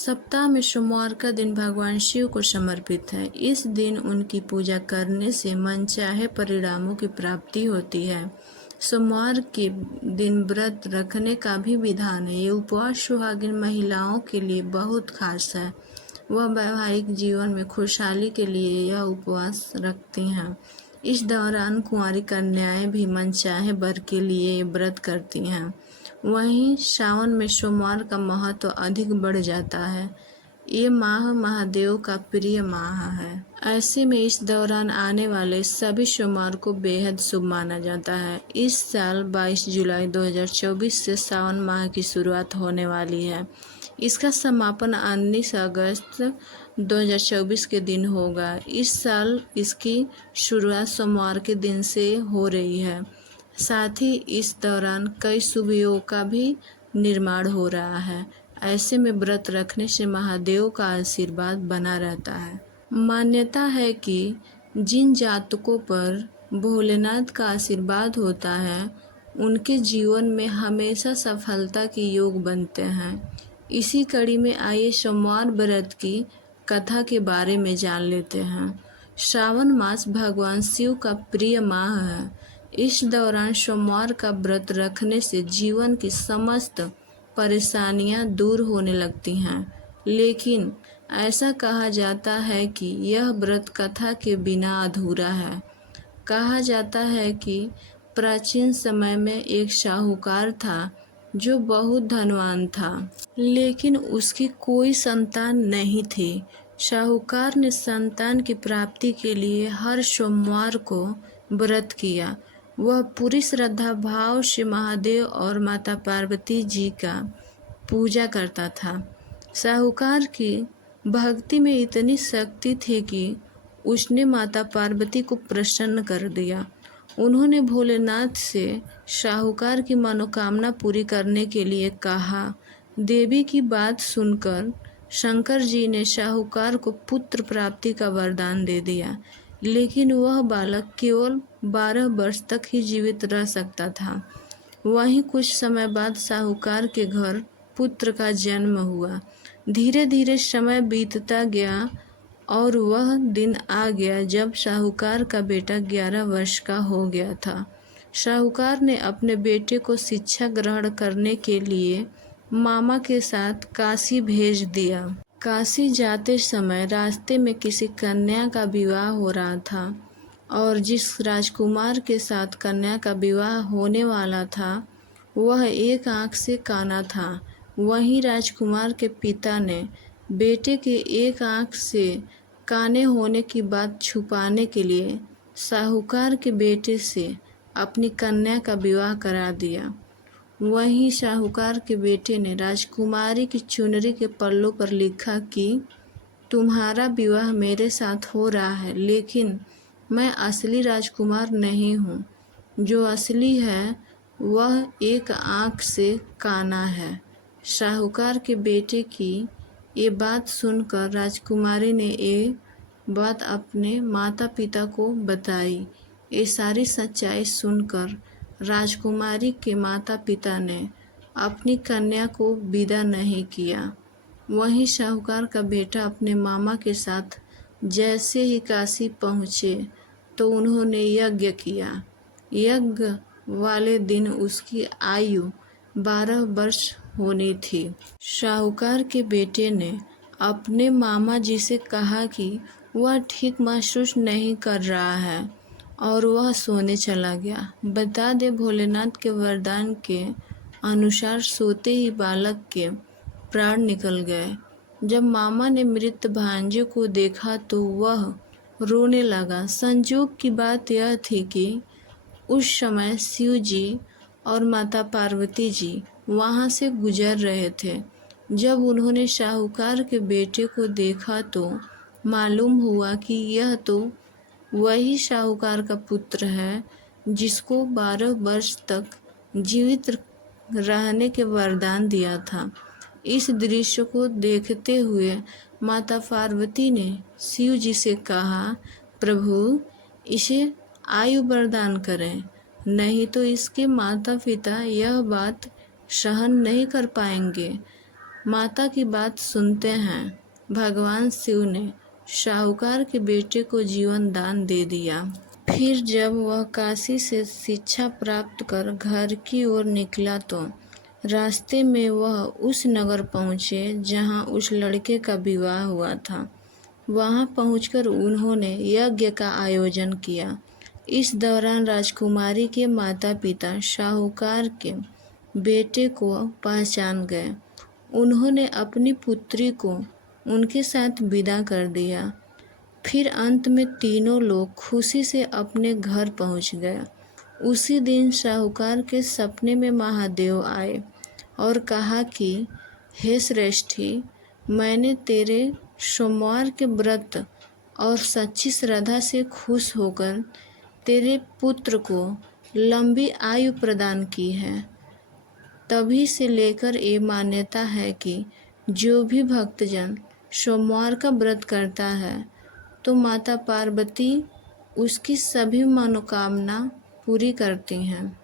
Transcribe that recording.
सप्ताह में सोमवार का दिन भगवान शिव को समर्पित है। इस दिन उनकी पूजा करने से मनचाहे परिणामों की प्राप्ति होती है। सोमवार के दिन व्रत रखने का भी विधान है। ये उपवास सुहागिन महिलाओं के लिए बहुत खास है। वह वैवाहिक जीवन में खुशहाली के लिए यह उपवास रखती हैं। इस दौरान कुंवारी कन्याएं भी मनचाहे वर के लिए ये व्रत करती हैं। वहीं सावन में सोमवार का महत्व अधिक बढ़ जाता है। ये माह महादेव का प्रिय माह है। ऐसे में इस दौरान आने वाले सभी सोमवार को बेहद शुभ माना जाता है। इस साल 22 जुलाई 2024 से सावन माह की शुरुआत होने वाली है। इसका समापन 19 अगस्त 2024 के दिन होगा। इस साल इसकी शुरुआत सोमवार के दिन से हो रही है। साथ ही इस दौरान कई शुभ योग का भी निर्माण हो रहा है। ऐसे में व्रत रखने से महादेव का आशीर्वाद बना रहता है। मान्यता है कि जिन जातकों पर भोलेनाथ का आशीर्वाद होता है उनके जीवन में हमेशा सफलता के योग बनते हैं। इसी कड़ी में आइए सोमवार व्रत की कथा के बारे में जान लेते हैं। श्रावण मास भगवान शिव का प्रिय माह है। इस दौरान सोमवार का व्रत रखने से जीवन की समस्त परेशानियां दूर होने लगती हैं। लेकिन ऐसा कहा जाता है कि यह व्रत कथा के बिना अधूरा है। कहा जाता है कि प्राचीन समय में एक साहूकार था जो बहुत धनवान था, लेकिन उसकी कोई संतान नहीं थी। साहूकार ने संतान की प्राप्ति के लिए हर सोमवार को व्रत किया। वह पूरी श्रद्धा भाव से महादेव और माता पार्वती जी का पूजा करता था। साहूकार की भक्ति में इतनी शक्ति थी कि उसने माता पार्वती को प्रसन्न कर दिया। उन्होंने भोलेनाथ से साहूकार की मनोकामना पूरी करने के लिए कहा। देवी की बात सुनकर शंकर जी ने साहूकार को पुत्र प्राप्ति का वरदान दे दिया, लेकिन वह बालक केवल 12 वर्ष तक ही जीवित रह सकता था। वहीं कुछ समय बाद साहूकार के घर पुत्र का जन्म हुआ। धीरे धीरे समय बीतता गया और वह दिन आ गया जब साहूकार का बेटा 11 वर्ष का हो गया था। साहूकार ने अपने बेटे को शिक्षा ग्रहण करने के लिए मामा के साथ काशी भेज दिया। काशी जाते समय रास्ते में किसी कन्या का विवाह हो रहा था और जिस राजकुमार के साथ कन्या का विवाह होने वाला था वह एक आंख से काना था। वहीं राजकुमार के पिता ने बेटे के एक आंख से काने होने की बात छुपाने के लिए साहूकार के बेटे से अपनी कन्या का विवाह करा दिया। वहीं साहूकार के बेटे ने राजकुमारी की चुनरी के पल्लों पर लिखा कि तुम्हारा विवाह मेरे साथ हो रहा है, लेकिन मैं असली राजकुमार नहीं हूँ। जो असली है वह एक आँख से काना है। साहूकार के बेटे की ये बात सुनकर राजकुमारी ने ये बात अपने माता पिता को बताई। ये सारी सच्चाई सुनकर राजकुमारी के माता पिता ने अपनी कन्या को विदा नहीं किया। वहीं साहूकार का बेटा अपने मामा के साथ जैसे ही काशी पहुँचे तो उन्होंने यज्ञ किया। यज्ञ वाले दिन उसकी आयु 12 वर्ष होनी थी। साहूकार के बेटे ने अपने मामा जी से कहा कि वह ठीक महसूस नहीं कर रहा है और वह सोने चला गया। बता दे भोलेनाथ के वरदान के अनुसार सोते ही बालक के प्राण निकल गए। जब मामा ने मृत भांजे को देखा तो वह रोने लगा। संजोग की बात यह थी कि उस समय शिव जी और माता पार्वती जी वहाँ से गुजर रहे थे। जब उन्होंने साहूकार के बेटे को देखा तो मालूम हुआ कि यह तो वही साहूकार का पुत्र है जिसको 12 वर्ष तक जीवित रहने के वरदान दिया था। इस दृश्य को देखते हुए माता पार्वती ने शिव जी से कहा, प्रभु इसे आयु वरदान करें, नहीं तो इसके माता पिता यह बात सहन नहीं कर पाएंगे। माता की बात सुनते हैं। भगवान शिव ने साहूकार के बेटे को जीवन दान दे दिया। फिर जब वह काशी से शिक्षा प्राप्त कर घर की ओर निकला तो रास्ते में वह उस नगर पहुँचे जहाँ उस लड़के का विवाह हुआ था। वहाँ पहुंचकर उन्होंने यज्ञ का आयोजन किया। इस दौरान राजकुमारी के माता पिता साहूकार के बेटे को पहचान गए। उन्होंने अपनी पुत्री को उनके साथ विदा कर दिया। फिर अंत में तीनों लोग खुशी से अपने घर पहुंच गए। उसी दिन साहूकार के सपने में महादेव आए और कहा कि हे श्रेष्ठी, मैंने तेरे सोमवार के व्रत और सच्ची श्रद्धा से खुश होकर तेरे पुत्र को लंबी आयु प्रदान की है। तभी से लेकर ये मान्यता है कि जो भी भक्तजन सोमवार का व्रत करता है तो माता पार्वती उसकी सभी मनोकामना पूरी करती हैं।